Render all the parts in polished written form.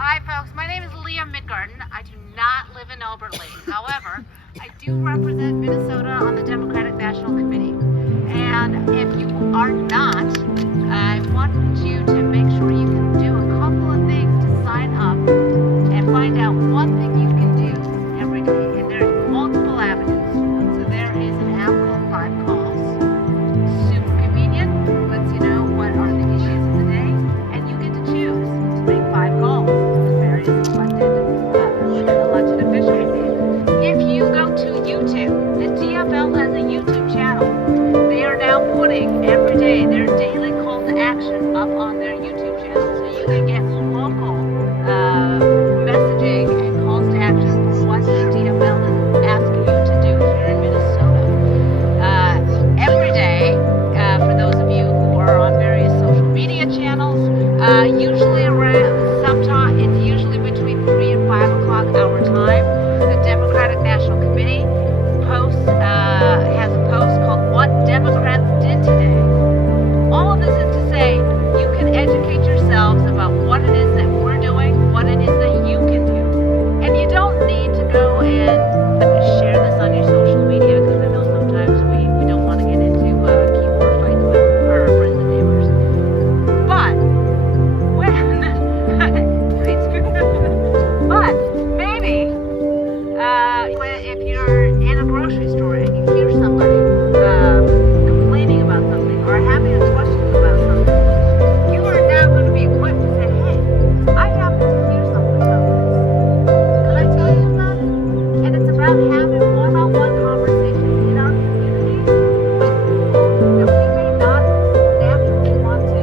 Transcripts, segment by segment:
Hi, folks. My name is Leah Midgarden. I do not live in Oberlin. However, I do represent Minnesota on the Democratic National Committee. And if you are not, I want you to make sure you can do a couple of things to sign up and find out one thing you can do every day. And there's multiple avenues. So there is an app called 5 Calls. Super convenient. Lets you know what are the issues of the day. And you get to choose to make 5 calls to various elected officials. If you go to YouTube, the DFL has a YouTube channel. They are now putting every day their daily call to action up on their YouTube channel, so you can get local messaging and calls to action for what the DFL is asking you to do here in Minnesota. Every day, for those of you who are on various social media channels, usually around sometime it's usually between 3 and 5 o'clock our time. The Democratic National Committee has a post called "What Democrats Did Today." All of this is to say you can educate yourselves about what it is that we're doing, what it is that you can do, and you don't need to go and share this on your social media, because I know sometimes we don't want to get into keyboard fights with our friends and neighbors. But but maybe if you're in a grocery store and you hear somebody complaining about something or having a question about something, you are now going to be equipped to say, "Hey, I happen to hear something about this. Can I tell you about it?" And it's about having one-on-one conversation in our communities with people that we may not naturally want to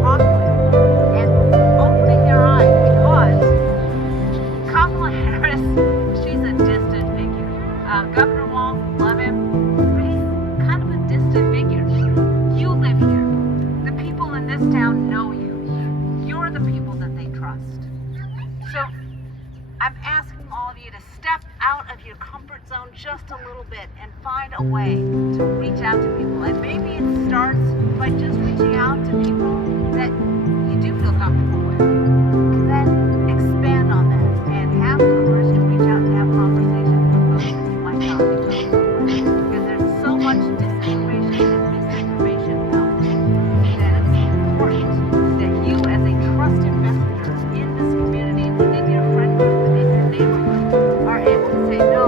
talk with, and opening their eyes, because Kamala Harris, she's a distant figure. Governor Walz, love him, but he's kind of a distant figure. You live here. The people in this town know you. You're the people that they trust. So I'm asking all of you to step out of your comfort zone just a little bit and find a way to reach out to people. And maybe it starts by just reaching out to people that you do feel comfortable with. And then expand on that and have the courage to reach out and have conversations with folks that you might not be comfortable with. Because there's so much disinformation and misinformation out there that it's important that you, as a trusted messenger in this community, within your friend group, within your neighborhood, are able to say, "No,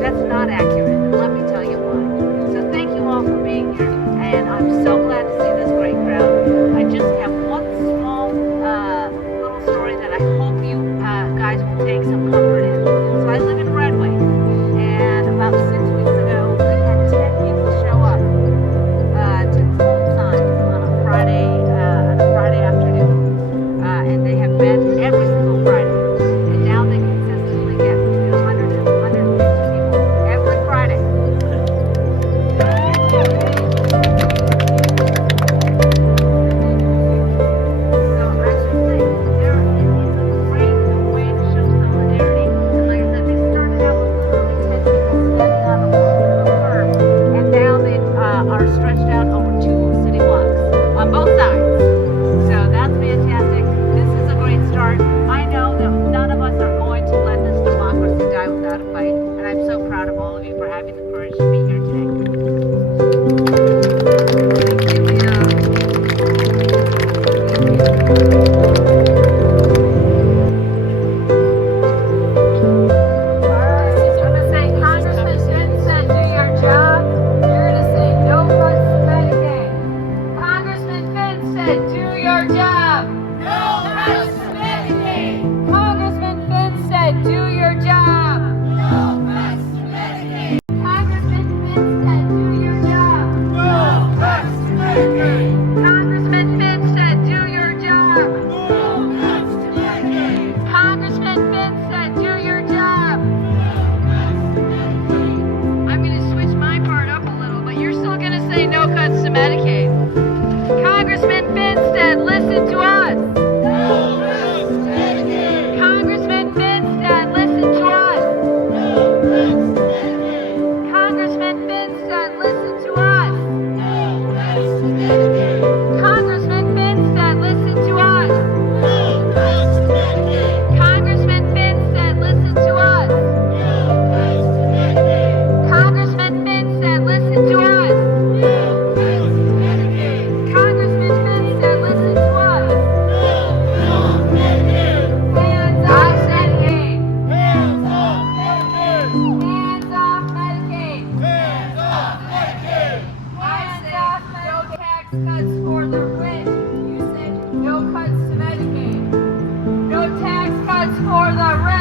that's not accurate, and let me tell you why." So thank you all for being here, and I'm so glad to see this great crowd. I just have one small little story that I hope you guys will take some comfort in. So I live in Redway, and about 6 weeks ago, we had 10 people show up to hold signs on a Friday afternoon, and they have been every single Friday, and now they consistently get between 100 and 150 people every Friday. So I should say, it is a Medicaid. No tax cuts for the rich.